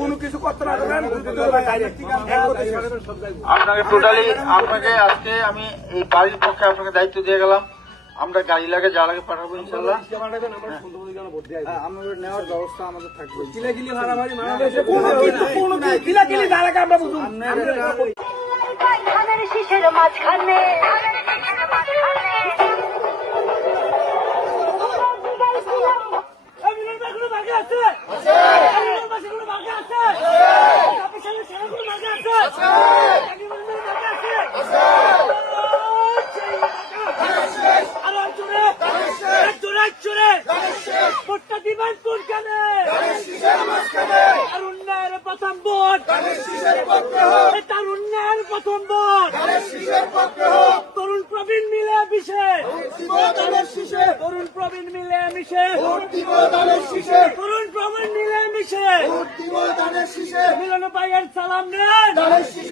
কোনো কিছু করতে না পারেন আপনাকে টোটালি আপনাকে আজকে আমি এই বাড়ির পক্ষে আপনাকে দায়িত্ব দিয়ে গেলাম। আমরা গাড়ি লাগে যা লাগে পাঠাবো ইনশাল্লাহ। আমাদের নেওয়ার ব্যবস্থা আমাদের থাকবে। শিশের মাঝখানে প্রথম ভোট তারুণ্যের প্রথম ভোট তরুণ প্রবীণ মিলে মিশে তরুণ প্রবীণ মিলে মিশে তরুণ প্রবীণ মিলে মিশে মিলন ভাইয়ের সালাম নেন।